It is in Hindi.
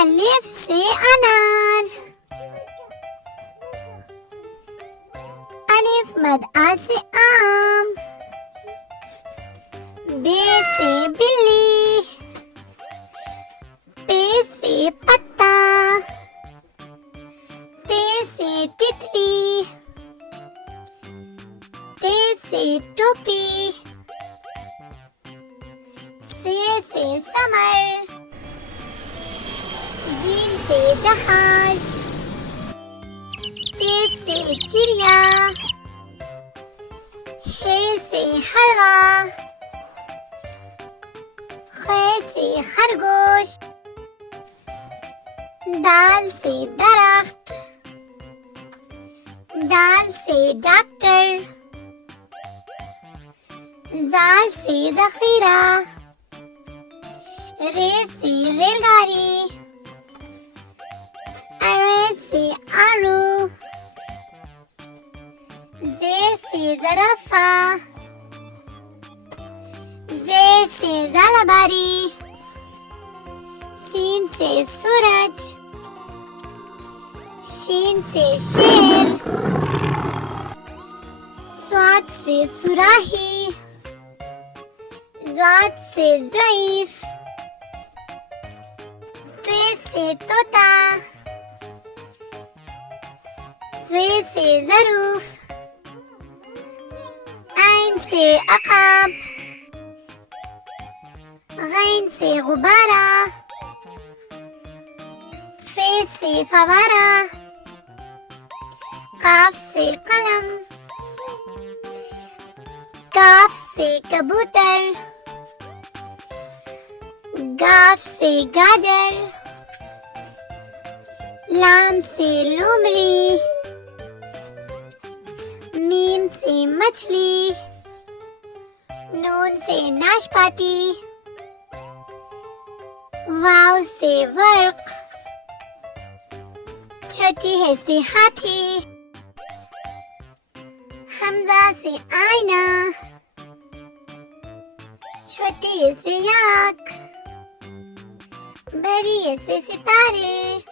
अलिफ से अनार, अलिफ मद आ से आम, बे से बिल्ली, पे से पत्ता, ते से तितली, टे से टोपी, से समर, जीम से जहाज, चे से चिड़िया, हे से हलवा, खे से खरगोश, दाल से दरख्त, दाल से डॉक्टर, जाल से जखीरा, रे से रेलगाड़ी, अरे से आरू, जे से ज़राफ़ा, जे से ज़ालाबारी, सीन से सूरज, शीन से शेर, स्वाद से सुराही, ज़ाद से ज़ईफ़, त्वे से तोता, स्वे से ज़रूफ, ऐन से अक़ाब, गैन से गुब्बारा, फे से फवारा, काफ से कलम, काफ से कबूतर, गाफ से गाजर, लाम से लोमड़ी, मीम से मछली, नून से नाशपाती, वाव से वर्क, छोटी है से हाथी, हमजा से आईना, छोटी है से याक, बड़ी है से सितारे,